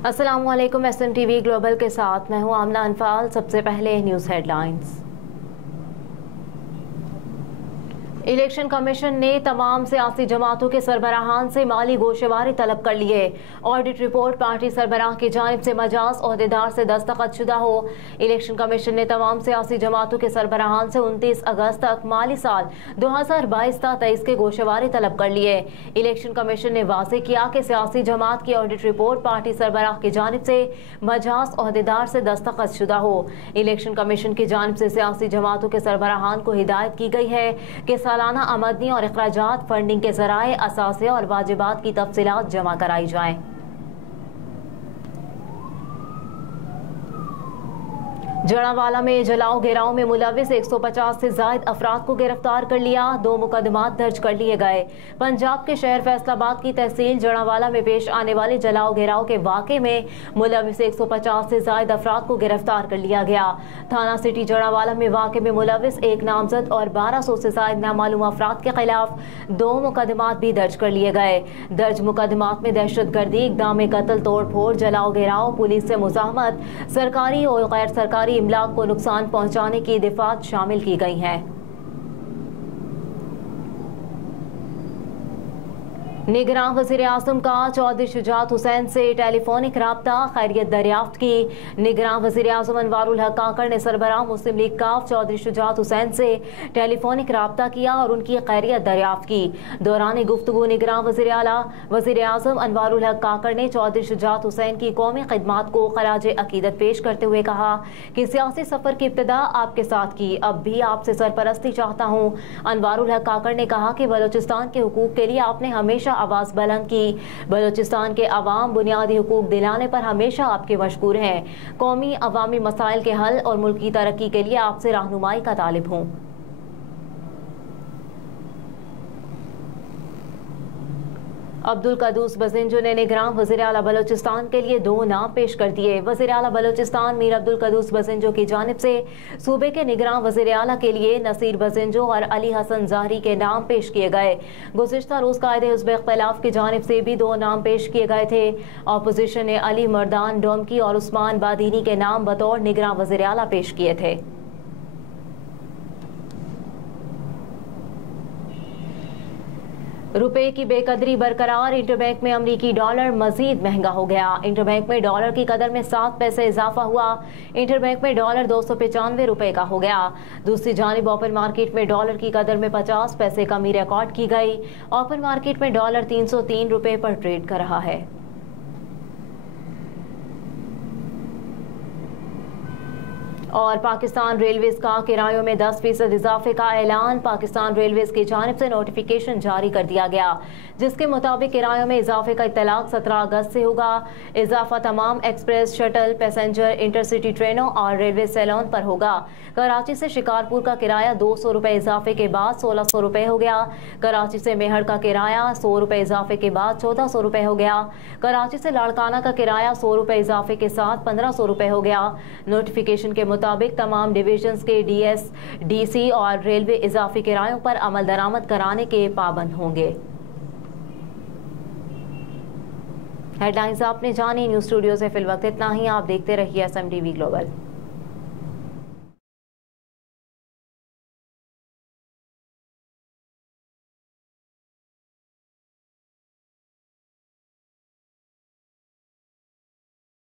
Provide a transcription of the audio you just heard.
अस्सलामुअलैकुम। SMTV global के साथ मैं हूं आमना अनफाल। सबसे पहले न्यूज़ हेडलाइंस। इलेक्शन कमीशन ने तमाम सियासी जमातों के सरबराहान से माली गोशेवारी तलब कर लिए। ऑडिट रिपोर्ट पार्टी सरबराह की जानिब से मजाज अहदेदार से दस्तखत शुदा हो। इलेक्शन कमीशन ने तमाम सियासी जमातों के सरबराहान से 29 अगस्त तक माली साल 2022-23 के गोशेवारी तलब कर लिए। इलेक्शन कमीशन ने वाज़ेह किया कि सियासी जमात की ऑडिट रिपोर्ट पार्टी सरबराह की जानिब से मजाज अहदेदार से दस्तखत शुदा हो। इलेक्शन कमीशन की जानिब से सियासी जमातों के सरबराहान को हिदायत की गई है कि सालाना आमदनी और अखराजात, फंडिंग के ज़राए, असासे और वाजिबात की तफसीलात जमा कराई जाएं। जड़ावाला में जलाओ घेराव में मुलविस 150 से जायद अफराद को गिरफ्तार कर लिया। 2 मुकदमात दर्ज कर लिए गए। पंजाब के शहर फैसलाबाद की तहसील जड़ावाला में पेश आने वाले जलाओ घेराव के वाक़े में मुलविस 150 से जायद अफराद को गिरफ्तार कर लिया गया। थाना सिटी जड़ावाला में वाक़े में मुलविस एक नामजद और 1200 से जायद नामालूम अफराद के खिलाफ 2 मुकदमात भी दर्ज कर लिए गए। दर्ज मुकदमात में दहशतगर्दी, इक़दाम कत्ल, तोड़ फोड़, जलाओ घेराव, पुलिस से मुज़ाहमत, सरकारी और गैर सरकारी इमलाक को नुकसान पहुंचाने की दिफात शामिल की गई हैं। निगरान वज़ीर आज़म का चौधरी शुजात हुसैन से टेलीफोनिक राब्ता, खैरियत दरियाफ्त की। निगरान वज़ीर आज़म अनवारुल हक काकड़ ने सरबराह मुस्लिम लीग काफ चौधरी शुजात हुसैन से टेलीफोनिक राब्ता किया और उनकी खैरियत दरियाफ्त की। दौरान गुफ्तगू निगरान वज़ीर आज़म अनवारुल हक काकड़ ने चौधरी शुजात हुसैन की कौमी खिदमात को खराज अकीदत पेश करते हुए कहा कि सियासी सफ़र की इब्तिदा आपके साथ की, अब भी आपसे सरपरस्ती चाहता हूँ। अनवारुल हक काकड़ ने कहा कि बलोचिस्तान के हुकूक के लिए आपने हमेशा आवाज़ बुलंद की। बलोचिस्तान के अवाम बुनियादी हुकूक दिलाने पर हमेशा आपके मशकूर हैं। कौमी अवामी मसाइल के हल और मुल्क की तरक्की के लिए आपसे रहनुमाई का तालिब हूँ। अब्दुल कदूस बजिंजो ने निगरान वज़ीर आला बलोचिस्तान के लिए 2 नाम पेश कर दिए। वज़ीर आला बलोचिस्तान मीर अब्दुल कदूस बजिंजो की जानिब से सूबे के निगरान वज़ीर आला के लिए नसीर बजिंजो और अली हसन ज़ाहरी के नाम पेश किए गए। गुज़िश्ता रोज़ कायदे हिज़्ब इख्तिलाफ की जानिब से भी 2 नाम पेश किए गए थे। अपोजिशन ने अली मर्दान डोमकी और उस्मान बादीनी के नाम बतौर निगरान वज़ीर आला पेश किए थे। रुपए की बेकदरी बरकरार, इंटरबैंक में अमरीकी डॉलर मजीद महंगा हो गया। इंटरबैंक में डॉलर की कदर में 7 पैसे इजाफा हुआ। इंटरबैंक में डॉलर 295 रुपए का हो गया। दूसरी जानिब ओपन मार्केट में डॉलर की कदर में 50 पैसे कमी रिकॉर्ड की गई। ओपन मार्केट में डॉलर 303 रुपए पर ट्रेड कर रहा है। और पाकिस्तान रेलवेज का किरायों में 10% इजाफे का ऐलान। पाकिस्तान रेलवेज की जानिब से नोटिफिकेशन जारी कर दिया गया, जिसके मुताबिक किरायों में इजाफे का इत्तलाक 17 अगस्त से होगा। इजाफा तमाम एक्सप्रेस, शटल, पैसेंजर, इंटरसिटी ट्रेनों और रेलवे सेलोन पर होगा। कराची से शिकारपुर का किराया 200 रुपये इजाफे के बाद 1600 रुपये हो गया। कराची से मेहर का किराया 100 रुपये इजाफे के बाद 1400 रुपये हो गया। कराची से लाड़काना का किराया 100 रुपये इजाफे के साथ 1500 रुपये हो गया। नोटिफिकेशन के मुताबिक तमाम डिवीजन्स के DS, DC और रेलवे इजाफी किरायों पर अमल दरामद कराने के पाबंद होंगे। हेडलाइंस आपने जानी। न्यूज़ स्टूडियो से फिलवक्त इतना ही। आप देखते रहिए SMTV ग्लोबल।